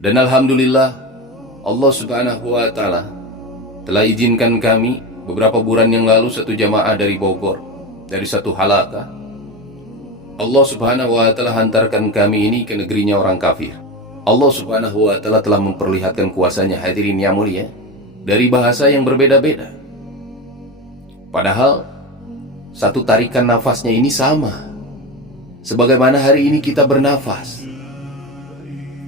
Dan Alhamdulillah, Allah Subhanahu wa Ta'ala telah izinkan kami beberapa bulan yang lalu satu jamaah dari Bogor, dari satu halaqah. Allah Subhanahu wa Ta'ala hantarkan kami ini ke negerinya orang kafir. Allah Subhanahu wa Ta'ala telah memperlihatkan kuasanya, hadirin yang mulia, dari bahasa yang berbeda-beda. Padahal satu tarikan nafasnya ini sama, sebagaimana hari ini kita bernafas.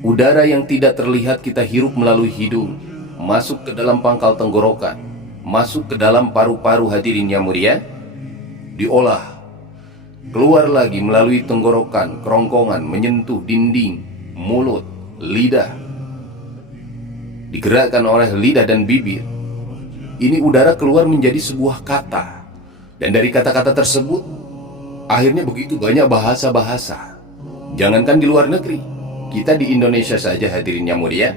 Udara yang tidak terlihat kita hirup melalui hidung, masuk ke dalam pangkal tenggorokan, masuk ke dalam paru-paru, hadirin yang mulia, diolah, keluar lagi melalui tenggorokan, kerongkongan, menyentuh dinding, mulut, lidah, digerakkan oleh lidah dan bibir. Ini udara keluar menjadi sebuah kata. Dan dari kata-kata tersebut, akhirnya begitu banyak bahasa-bahasa. Jangankan di luar negeri, kita di Indonesia saja, hadirin yang mulia,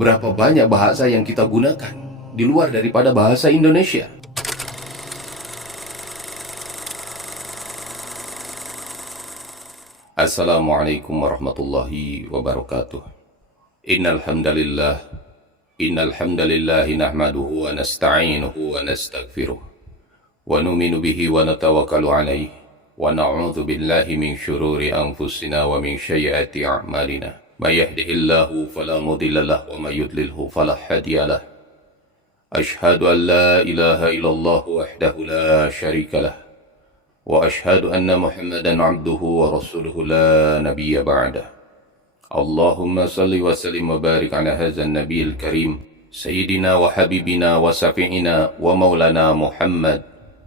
berapa banyak bahasa yang kita gunakan di luar daripada bahasa Indonesia. Assalamualaikum warahmatullahi wabarakatuh. Innal hamdalillah nahmaduhu wa nasta'inuhu wa nastaghfiruh wa nu'minu bihi wa natawakkalu alaihi wa na'udzu billahi min syururi anfusina wa min sayyiati a'malina. May yahdihillahu fala mudilla lahu wa may yudlilhu fala hadiya lahu. Asyhadu an la ilaha illallah wahdahu la syarika lahu wa asyhadu anna Muhammadan 'abduhu wa rasuluhu la nabiyya ba'dah. Allahumma salli wa sallim wa barik ala hadzal nabiyil karim sayyidina wa habibina wa safi'ina wa maulana Muhammad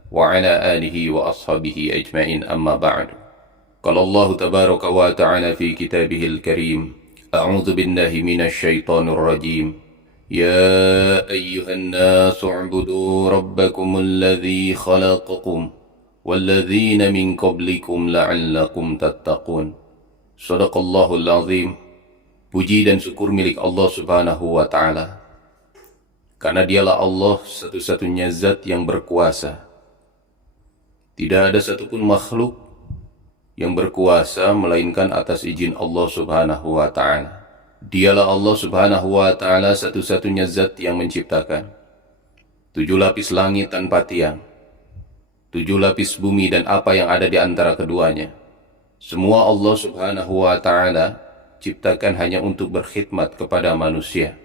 wa ala alihi wa ashabihi ajma'in, amma ba'du. Qala Allah tabaraka wa ta'ala fi kitabihil karim, a'udzu billahi minasy syaithanir rajim. Ya ayyuhan nasu u'budu rabbakumul ladzi khalaqakum walladzina min qablikum la'allakum tattaqun. Shadaqallahul azim. Puji dan syukur milik Allah Subhanahu wa Ta'ala, karena dialah Allah satu-satunya zat yang berkuasa. Tidak ada satupun makhluk yang berkuasa melainkan atas izin Allah Subhanahu wa Ta'ala. Dialah Allah Subhanahu wa Ta'ala satu-satunya zat yang menciptakan 7 lapis langit tanpa tiang, 7 lapis bumi dan apa yang ada di antara keduanya. Semua Allah Subhanahu wa Ta'ala ciptakan hanya untuk berkhidmat kepada manusia.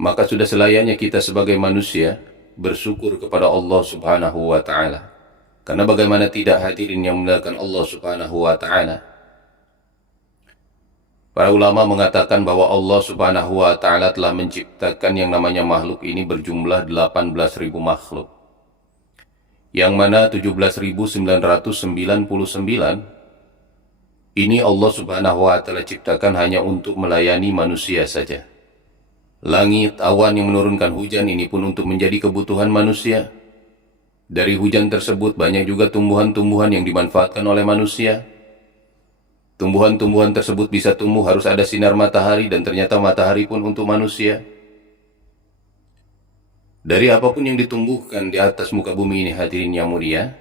Maka sudah selayaknya kita sebagai manusia bersyukur kepada Allah Subhanahu wa Ta'ala. Karena bagaimana tidak, hadirin yang memuliakan Allah Subhanahu wa Ta'ala. Para ulama mengatakan bahwa Allah Subhanahu wa Ta'ala telah menciptakan yang namanya makhluk ini berjumlah 18.000 makhluk, yang mana 17.999 ini Allah Subhanahu wa Ta'ala ciptakan hanya untuk melayani manusia saja. Langit, awan yang menurunkan hujan ini pun untuk menjadi kebutuhan manusia. Dari hujan tersebut banyak juga tumbuhan-tumbuhan yang dimanfaatkan oleh manusia. Tumbuhan-tumbuhan tersebut bisa tumbuh harus ada sinar matahari, dan ternyata matahari pun untuk manusia. Dari apapun yang ditumbuhkan di atas muka bumi ini, hadirin yang mulia,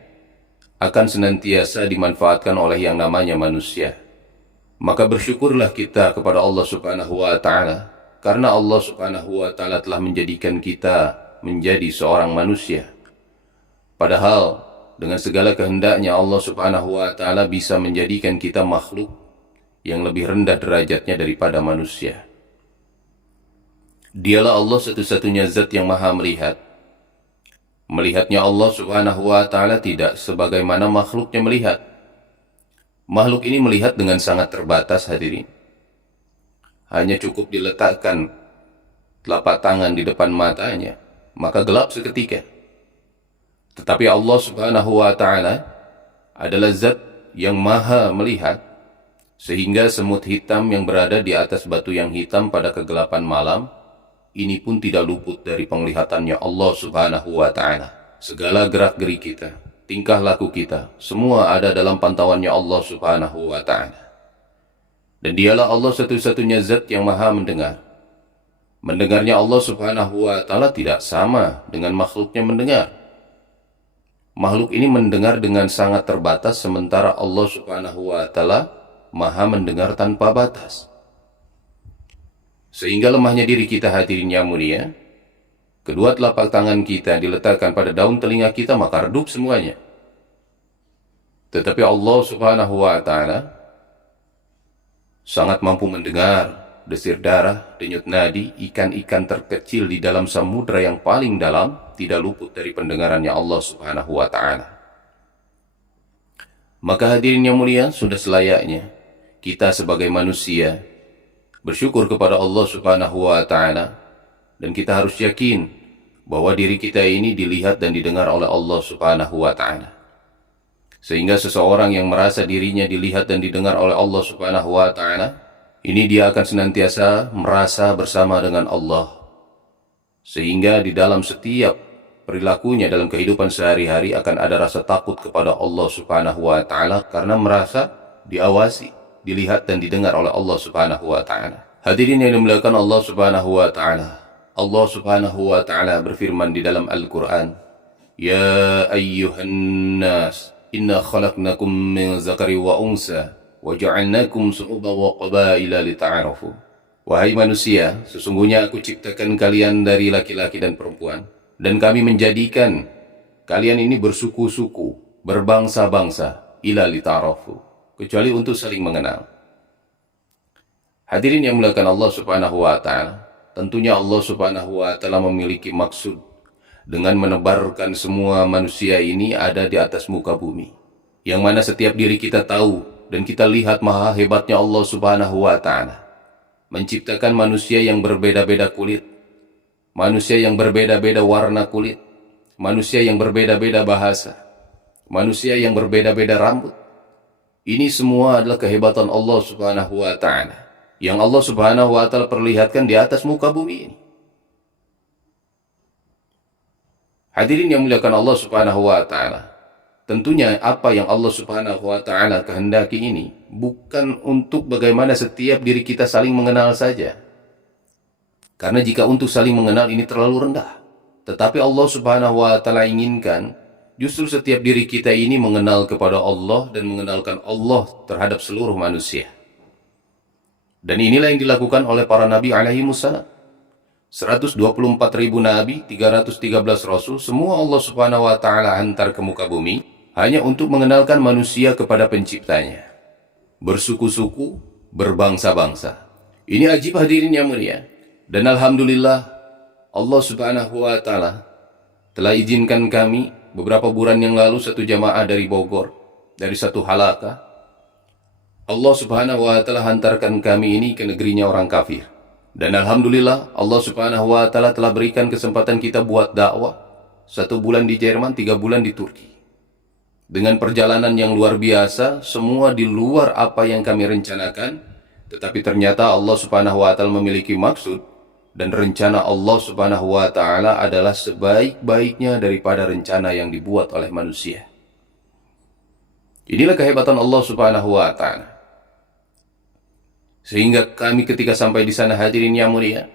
akan senantiasa dimanfaatkan oleh yang namanya manusia. Maka bersyukurlah kita kepada Allah Subhanahu wa Ta'ala, karena Allah Subhanahu wa Ta'ala telah menjadikan kita menjadi seorang manusia. Padahal dengan segala kehendaknya Allah Subhanahu wa Ta'ala bisa menjadikan kita makhluk yang lebih rendah derajatnya daripada manusia. Dialah Allah satu-satunya zat yang maha melihat. Melihatnya Allah Subhanahu wa Ta'ala tidak sebagaimana makhluknya melihat. Makhluk ini melihat dengan sangat terbatas, hadirin. Hanya cukup diletakkan telapak tangan di depan matanya, maka gelap seketika. Tetapi Allah Subhanahu wa Ta'ala adalah zat yang maha melihat, sehingga semut hitam yang berada di atas batu yang hitam pada kegelapan malam, ini pun tidak luput dari penglihatannya Allah Subhanahu wa Ta'ala. Segala gerak-geri kita, tingkah laku kita, semua ada dalam pantauannya Allah Subhanahu wa Ta'ala. Dan dialah Allah satu-satunya zat yang maha mendengar. Mendengarnya Allah Subhanahu wa Ta'ala tidak sama dengan makhluknya mendengar. Makhluk ini mendengar dengan sangat terbatas, sementara Allah Subhanahu wa Ta'ala maha mendengar tanpa batas. Sehingga lemahnya diri kita hadirin yang mulia, kedua telapak tangan kita diletakkan pada daun telinga kita, maka redup semuanya. Tetapi Allah subhanahu wa ta'ala sangat mampu mendengar desir darah, denyut nadi, ikan-ikan terkecil di dalam samudra yang paling dalam, tidak luput dari pendengarannya Allah subhanahu wa ta'ala. Maka hadirin yang mulia, sudah selayaknya kita sebagai manusia bersyukur kepada Allah subhanahu wa ta'ala, dan kita harus yakin bahwa diri kita ini dilihat dan didengar oleh Allah subhanahu wa ta'ala. Sehingga seseorang yang merasa dirinya dilihat dan didengar oleh Allah subhanahu wa ta'ala, ini dia akan senantiasa merasa bersama dengan Allah. Sehingga di dalam setiap perilakunya dalam kehidupan sehari-hari akan ada rasa takut kepada Allah subhanahu wa ta'ala, karena merasa diawasi, dilihat dan didengar oleh Allah subhanahu wa ta'ala. Hadirin yang dimuliakan Allah subhanahu wa ta'ala, Allah subhanahu wa ta'ala berfirman di dalam Al-Quran, Ya ayyuhan nas, inna khalaqnakum min zakari wa unsa, wa ja'alnakum su'uban wa qabaila lita'arafu. Wahai manusia, sesungguhnya aku ciptakan kalian dari laki-laki dan perempuan, dan kami menjadikan kalian ini bersuku-suku, berbangsa-bangsa, ila lita'arafu, kecuali untuk saling mengenal. Hadirin yang dimuliakan Allah subhanahu wa ta'ala, tentunya Allah subhanahu wa ta'ala memiliki maksud dengan menebarkan semua manusia ini ada di atas muka bumi, yang mana setiap diri kita tahu dan kita lihat maha hebatnya Allah subhanahu wa ta'ala menciptakan manusia yang berbeda-beda kulit, manusia yang berbeda-beda warna kulit, manusia yang berbeda-beda bahasa, manusia yang berbeda-beda rambut. Ini semua adalah kehebatan Allah subhanahu wa ta'ala yang Allah subhanahu wa ta'ala perlihatkan di atas muka bumi ini. Hadirin yang muliakan Allah subhanahu wa ta'ala, tentunya apa yang Allah subhanahu wa ta'ala kehendaki ini bukan untuk bagaimana setiap diri kita saling mengenal saja. Karena jika untuk saling mengenal ini terlalu rendah. Tetapi Allah subhanahu wa ta'ala inginkan justru setiap diri kita ini mengenal kepada Allah dan mengenalkan Allah terhadap seluruh manusia. Dan inilah yang dilakukan oleh para nabi alaihi wassalam. 124.000 nabi, 313 rasul, semua Allah subhanahu wa ta'ala hantar ke muka bumi hanya untuk mengenalkan manusia kepada penciptanya. Bersuku-suku, berbangsa-bangsa. Ini ajib hadirin yang mulia. Dan alhamdulillah Allah subhanahu wa ta'ala telah izinkan kami beberapa bulan yang lalu satu jamaah dari Bogor, dari satu halaqah. Allah subhanahu wa ta'ala hantarkan kami ini ke negerinya orang kafir. Dan alhamdulillah Allah subhanahu wa ta'ala telah berikan kesempatan kita buat dakwah 1 bulan di Jerman, 3 bulan di Turki. Dengan perjalanan yang luar biasa, semua di luar apa yang kami rencanakan. Tetapi ternyata Allah subhanahu wa ta'ala memiliki maksud, dan rencana Allah subhanahu wa ta'ala adalah sebaik-baiknya daripada rencana yang dibuat oleh manusia. Inilah kehebatan Allah subhanahu wa ta'ala. Sehingga kami ketika sampai di sana hadirin yang mulia,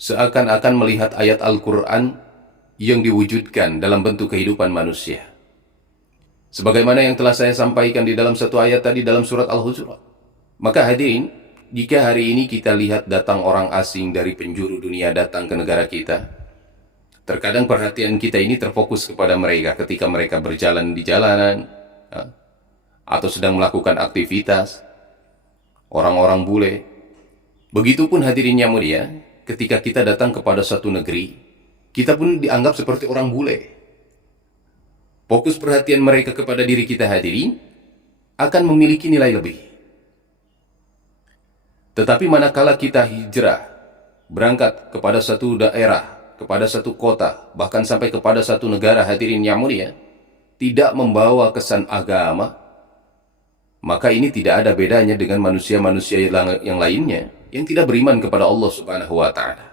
seakan-akan melihat ayat Al-Quran yang diwujudkan dalam bentuk kehidupan manusia. Sebagaimana yang telah saya sampaikan di dalam satu ayat tadi dalam surat Al-Hujurat. Maka hadirin, jika hari ini kita lihat datang orang asing dari penjuru dunia datang ke negara kita, terkadang perhatian kita ini terfokus kepada mereka ketika mereka berjalan di jalanan, atau sedang melakukan aktivitas, orang-orang bule. Begitupun hadirin yang mulia, ketika kita datang kepada satu negeri, kita pun dianggap seperti orang bule. Fokus perhatian mereka kepada diri kita hadirin akan memiliki nilai lebih. Tetapi manakala kita hijrah, berangkat kepada satu daerah, kepada satu kota, bahkan sampai kepada satu negara hadirin yang mulia, tidak membawa kesan agama, maka ini tidak ada bedanya dengan manusia-manusia yang lainnya yang tidak beriman kepada Allah subhanahu wa ta'ala.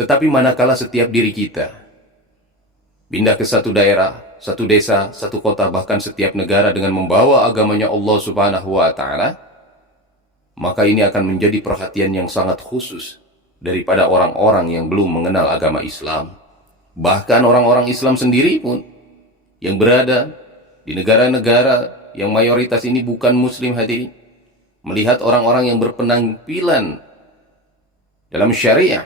Tetapi manakala setiap diri kita pindah ke satu daerah, satu desa, satu kota, bahkan setiap negara dengan membawa agamanya Allah subhanahu wa ta'ala, maka ini akan menjadi perhatian yang sangat khusus daripada orang-orang yang belum mengenal agama Islam. Bahkan orang-orang Islam sendiri pun yang berada di negara-negara yang mayoritas ini bukan muslim hadirin, melihat orang-orang yang berpenampilan dalam syariah,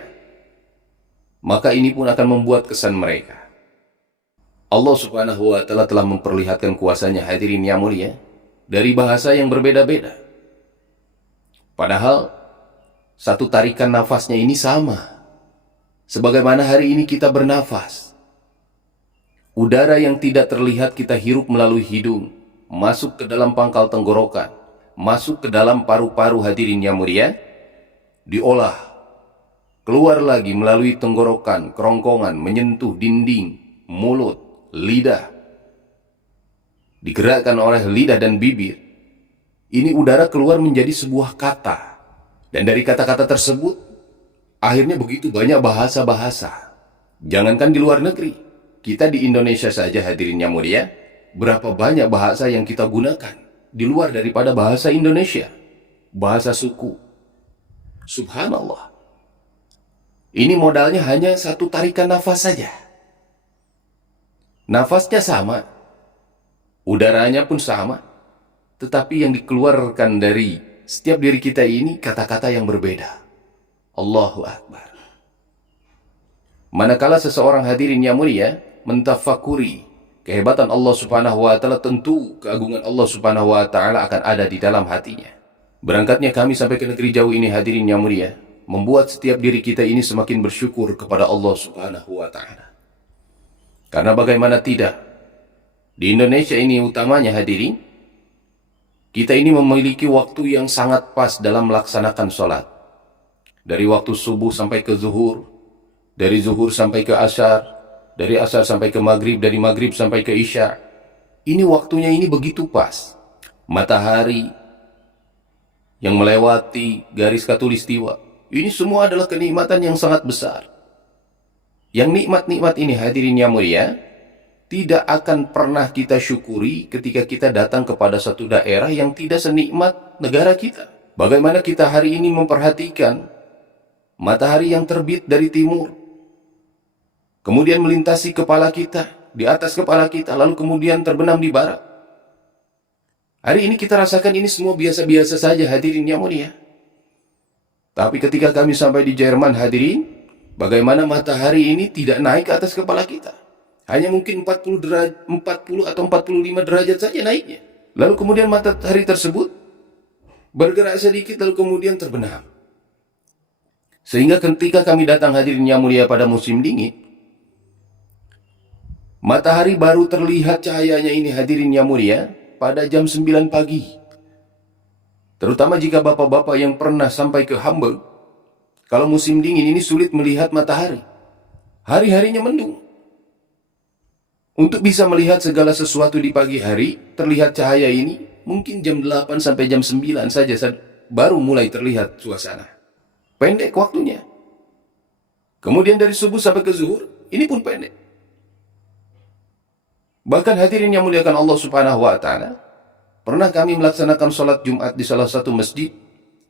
maka ini pun akan membuat kesan mereka. Allah Subhanahu wa Ta'ala telah memperlihatkan kuasanya, hadirin yang mulia, dari bahasa yang berbeda-beda. Padahal satu tarikan nafasnya ini sama. Sebagaimana hari ini kita bernafas. Udara yang tidak terlihat kita hirup melalui hidung, masuk ke dalam pangkal tenggorokan, masuk ke dalam paru-paru, hadirin yang mulia, diolah, keluar lagi melalui tenggorokan, kerongkongan, menyentuh dinding, mulut, lidah, digerakkan oleh lidah dan bibir. Ini udara keluar menjadi sebuah kata. Dan dari kata-kata tersebut, akhirnya begitu banyak bahasa-bahasa. Jangankan di luar negeri, kita di Indonesia saja, hadirin yang mulia, berapa banyak bahasa yang kita gunakan di luar daripada bahasa Indonesia. Bahasa suku. Subhanallah. Ini modalnya hanya satu tarikan nafas saja. Nafasnya sama, udaranya pun sama, tetapi yang dikeluarkan dari setiap diri kita ini kata-kata yang berbeda. Allahu Akbar. Manakala seseorang, hadirin yang mulia, mentafakuri kehebatan Allah Subhanahu wa Ta'ala, tentu keagungan Allah Subhanahu wa Ta'ala akan ada di dalam hatinya. Berangkatnya kami sampai ke negeri jauh ini, hadirin yang mulia, membuat setiap diri kita ini semakin bersyukur kepada Allah Subhanahu wa Ta'ala. Karena bagaimana tidak, di Indonesia ini utamanya, hadirin, kita ini memiliki waktu yang sangat pas dalam melaksanakan sholat. Dari waktu subuh sampai ke zuhur, dari zuhur sampai ke asyar, dari asyar sampai ke maghrib, dari maghrib sampai ke isya. Ini waktunya ini begitu pas. Matahari yang melewati garis khatulistiwa, ini semua adalah kenikmatan yang sangat besar. Yang nikmat-nikmat ini, hadirin yang mulia, tidak akan pernah kita syukuri ketika kita datang kepada satu daerah yang tidak senikmat negara kita. Bagaimana kita hari ini memperhatikan matahari yang terbit dari timur, kemudian melintasi kepala kita, di atas kepala kita, lalu kemudian terbenam di barat. Hari ini kita rasakan ini semua biasa-biasa saja, hadirin yang mulia. Tapi ketika kami sampai di Jerman, hadirin, bagaimana matahari ini tidak naik ke atas kepala kita. Hanya mungkin 40 atau 45 derajat saja naiknya. Lalu kemudian matahari tersebut bergerak sedikit, lalu kemudian terbenam. Sehingga ketika kami datang, hadirin yang mulia, pada musim dingin, matahari baru terlihat cahayanya ini, hadirin yang mulia, pada jam 9 pagi. Terutama jika bapak-bapak yang pernah sampai ke Hamburg, kalau musim dingin ini sulit melihat matahari. Hari-harinya mendung. Untuk bisa melihat segala sesuatu di pagi hari, terlihat cahaya ini, mungkin jam 8 sampai jam 9 saja baru mulai terlihat suasana. Pendek waktunya. Kemudian dari subuh sampai ke zuhur, ini pun pendek. Bahkan hadirin yang muliakan Allah Subhanahu wa Ta'ala, pernah kami melaksanakan sholat Jumat di salah satu masjid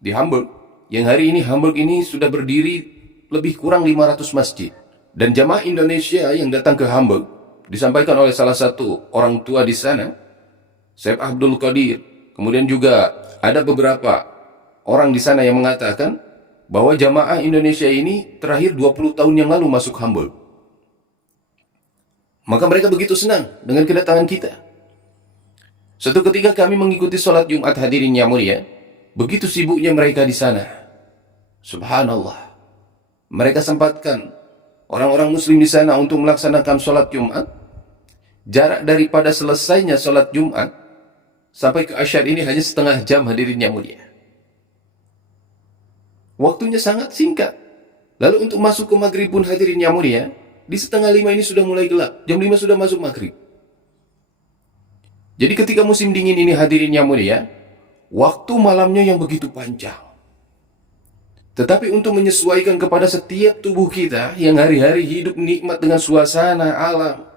di Hamburg, yang hari ini Hamburg ini sudah berdiri lebih kurang 500 masjid. Dan jamaah Indonesia yang datang ke Hamburg, disampaikan oleh salah satu orang tua di sana, Syekh Abdul Qadir. Kemudian juga ada beberapa orang di sana yang mengatakan bahwa jamaah Indonesia ini terakhir 20 tahun yang lalu masuk Hamburg. Maka mereka begitu senang dengan kedatangan kita. Suatu ketika kami mengikuti sholat Jumat, hadirin yang mulia, begitu sibuknya mereka di sana. Subhanallah. Mereka sempatkan orang-orang muslim di sana untuk melaksanakan sholat Jumat. Jarak daripada selesainya sholat Jumat sampai ke asyar ini hanya setengah jam, hadirin yang mulia. Waktunya sangat singkat. Lalu untuk masuk ke maghrib pun, hadirin yang mulia, di setengah 5 ini sudah mulai gelap. Jam 5 sudah masuk maghrib. Jadi ketika musim dingin ini, hadirin yang mulia, waktu malamnya yang begitu panjang. Tetapi untuk menyesuaikan kepada setiap tubuh kita yang hari-hari hidup nikmat dengan suasana alam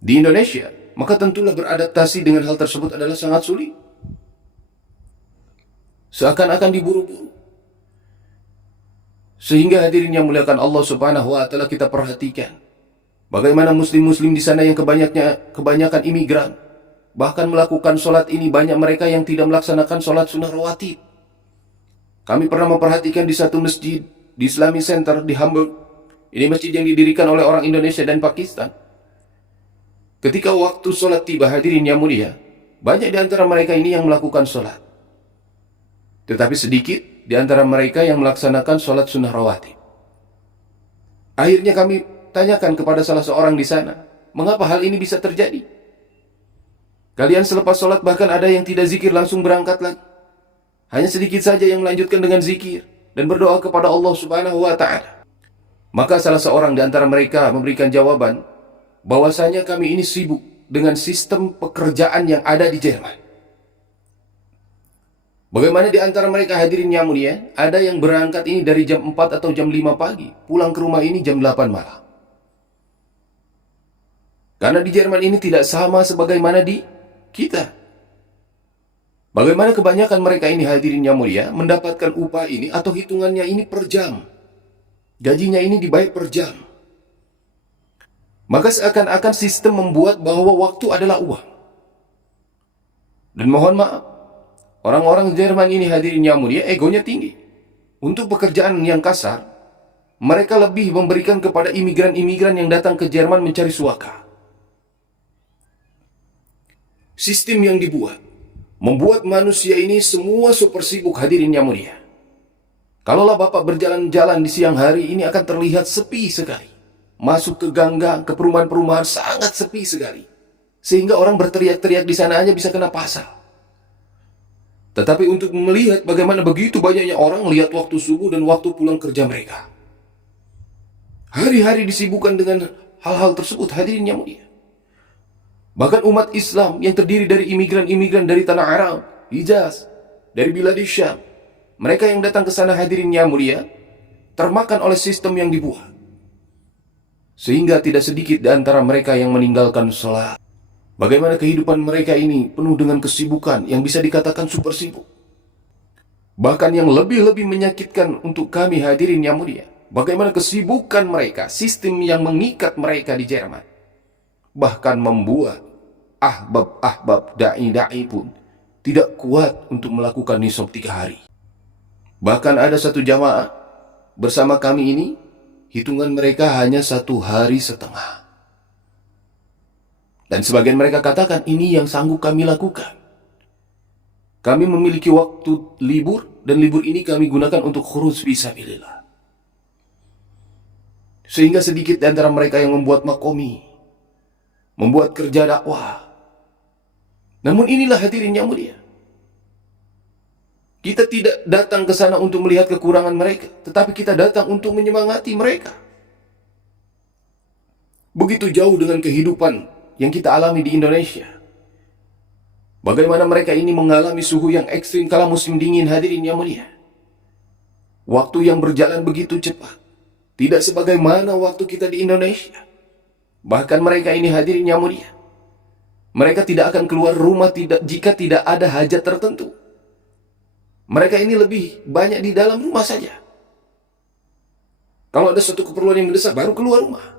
di Indonesia, maka tentulah beradaptasi dengan hal tersebut adalah sangat sulit. Seakan-akan diburu-buru. Sehingga hadirin yang muliakan Allah Subhanahu wa Ta'ala, kita perhatikan bagaimana muslim-muslim di sana yang kebanyakan imigran, bahkan melakukan sholat ini banyak mereka yang tidak melaksanakan sholat sunnah rawatib. Kami pernah memperhatikan di satu masjid di Islamic Center di Hamburg. Ini masjid yang didirikan oleh orang Indonesia dan Pakistan. Ketika waktu sholat tiba, hadirin yang mulia, banyak di antara mereka ini yang melakukan sholat. Tetapi sedikit di antara mereka yang melaksanakan sholat sunnah rawatib. Akhirnya kami tanyakan kepada salah seorang di sana, mengapa hal ini bisa terjadi? Kalian selepas sholat bahkan ada yang tidak zikir langsung berangkat lagi. Hanya sedikit saja yang melanjutkan dengan zikir dan berdoa kepada Allah Subhanahu wa Ta'ala. Maka salah seorang di antara mereka memberikan jawaban, bahwasanya kami ini sibuk dengan sistem pekerjaan yang ada di Jerman. Bagaimana di antara mereka hadirin yang mulia, ada yang berangkat ini dari jam 4 atau jam 5 pagi, pulang ke rumah ini jam 8 malam. Karena di Jerman ini tidak sama sebagaimana di kita. Bagaimana kebanyakan mereka ini hadirin yang mulia mendapatkan upah ini atau hitungannya ini per jam. Gajinya ini dibayar per jam. Maka seakan-akan sistem membuat bahwa waktu adalah uang. Dan mohon maaf, orang-orang Jerman ini hadirin yang mulia egonya tinggi. Untuk pekerjaan yang kasar, mereka lebih memberikan kepada imigran-imigran yang datang ke Jerman mencari suaka. Sistem yang dibuat membuat manusia ini semua super sibuk hadirin yang mulia. Kalaulah Bapak berjalan-jalan di siang hari ini akan terlihat sepi sekali. Masuk ke gang-gang, ke perumahan-perumahan sangat sepi sekali. Sehingga orang berteriak-teriak di sana aja bisa kena pasal. Tetapi untuk melihat bagaimana begitu banyaknya orang lihat waktu subuh dan waktu pulang kerja mereka. Hari-hari disibukkan dengan hal-hal tersebut hadirin yang mulia. Bahkan umat Islam yang terdiri dari imigran-imigran dari tanah Arab, Hijaz, dari Bilad Syam, mereka yang datang ke sana hadirin yang mulia, termakan oleh sistem yang dibuat. Sehingga tidak sedikit di antara mereka yang meninggalkan sholat. Bagaimana kehidupan mereka ini penuh dengan kesibukan yang bisa dikatakan super sibuk. Bahkan yang lebih-lebih menyakitkan untuk kami hadirin yang mulia, bagaimana kesibukan mereka, sistem yang mengikat mereka di Jerman. Bahkan membuat ahbab-ahbab da'i-da'i pun tidak kuat untuk melakukan nisab 3 hari. Bahkan ada satu jamaah bersama kami ini, hitungan mereka hanya 1 hari setengah. Dan sebagian mereka katakan ini yang sanggup kami lakukan. Kami memiliki waktu libur dan libur ini kami gunakan untuk khuruj fisabilillah. Sehingga sedikit di antara mereka yang membuat makomi, membuat kerja dakwah. Namun inilah hadirin yang mulia. Kita tidak datang ke sana untuk melihat kekurangan mereka, tetapi kita datang untuk menyemangati mereka. Begitu jauh dengan kehidupan yang kita alami di Indonesia. Bagaimana mereka ini mengalami suhu yang ekstrim kala musim dingin hadirin yang mulia. Waktu yang berjalan begitu cepat. Tidak sebagaimana waktu kita di Indonesia. Bahkan mereka ini hadirin yang mulia. Mereka tidak akan keluar rumah jika tidak ada hajat tertentu. Mereka ini lebih banyak di dalam rumah saja. Kalau ada suatu keperluan yang mendesak, baru keluar rumah.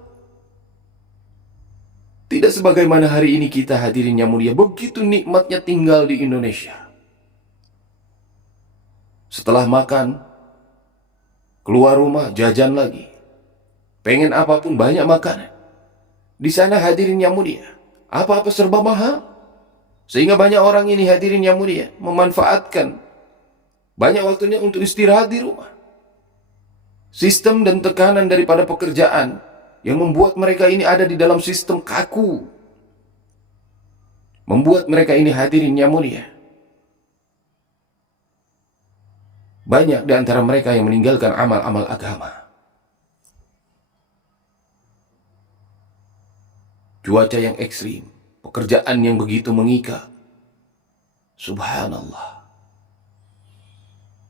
Tidak sebagaimana hari ini kita hadirin yang mulia, begitu nikmatnya tinggal di Indonesia. Setelah makan, keluar rumah, jajan lagi. Pengen apapun, banyak makanan. Di sana hadirin yang mulia, apa-apa serba mahal. Sehingga banyak orang ini hadirin yang mulia memanfaatkan banyak waktunya untuk istirahat di rumah. Sistem dan tekanan daripada pekerjaan yang membuat mereka ini ada di dalam sistem kaku. Membuat mereka ini hadirin yang mulia. Banyak di antara mereka yang meninggalkan amal-amal agama. Cuaca yang ekstrim, pekerjaan yang begitu mengikat. Subhanallah.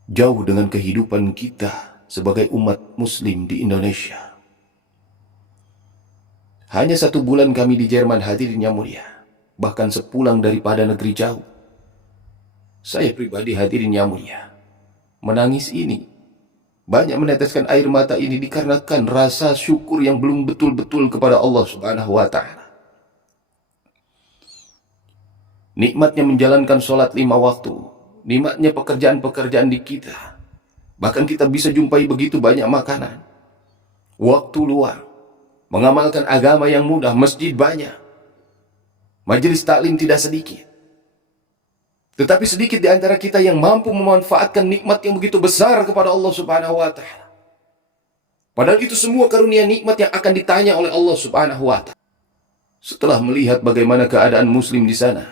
Jauh dengan kehidupan kita sebagai umat muslim di Indonesia. Hanya 1 bulan kami di Jerman hadirin yang mulia. Bahkan sepulang daripada negeri jauh. Saya pribadi hadirin yang mulia. Menangis ini. Banyak meneteskan air mata ini dikarenakan rasa syukur yang belum betul-betul kepada Allah Subhanahu wa Ta'ala. Nikmatnya menjalankan sholat 5 waktu. Nikmatnya pekerjaan-pekerjaan di kita. Bahkan kita bisa jumpai begitu banyak makanan, waktu luang, mengamalkan agama yang mudah, masjid banyak, majelis taklim tidak sedikit. Tetapi sedikit di antara kita yang mampu memanfaatkan nikmat yang begitu besar kepada Allah Subhanahu wa Ta'ala. Padahal itu semua karunia nikmat yang akan ditanya oleh Allah Subhanahu wa Ta'ala. Setelah melihat bagaimana keadaan muslim di sana,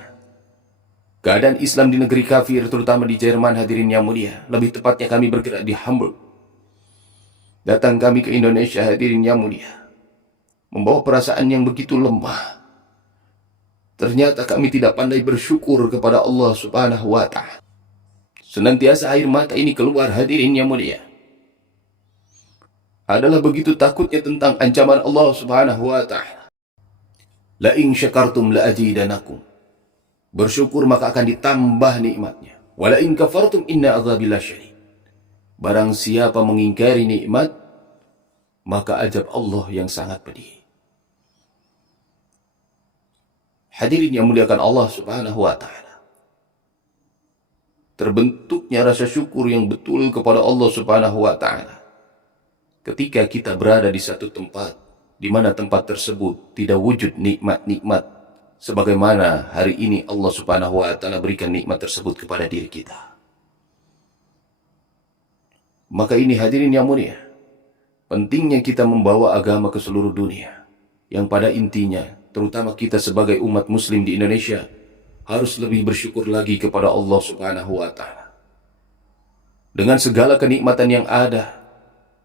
keadaan Islam di negeri kafir, terutama di Jerman, hadirin yang mulia, lebih tepatnya kami bergerak di Hamburg. Datang kami ke Indonesia, hadirin yang mulia, membawa perasaan yang begitu lemah. Ternyata kami tidak pandai bersyukur kepada Allah Subhanahu wa Ta'ala. Senantiasa air mata ini keluar, hadirin yang mulia, adalah begitu takutnya tentang ancaman Allah Subhanahu wa Ta'ala. La in syakartum la azidanakum. Bersyukur maka akan ditambah nikmatnya. Wa la in kafartum inna azabi lasyadid. Barang siapa mengingkari nikmat, maka azab Allah yang sangat pedih. Hadirin yang muliakan Allah Subhanahu wa Ta'ala, terbentuknya rasa syukur yang betul kepada Allah Subhanahu wa Ta'ala ketika kita berada di satu tempat di mana tempat tersebut tidak wujud nikmat-nikmat sebagaimana hari ini Allah Subhanahu wa Ta'ala berikan nikmat tersebut kepada diri kita. Maka ini, hadirin yang mulia, pentingnya kita membawa agama ke seluruh dunia, yang pada intinya terutama kita sebagai umat muslim di Indonesia harus lebih bersyukur lagi kepada Allah Subhanahu wa Ta'ala. Dengan segala kenikmatan yang ada,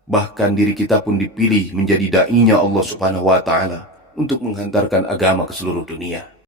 bahkan diri kita pun dipilih menjadi da'inya Allah Subhanahu wa Ta'ala untuk menghantarkan agama ke seluruh dunia.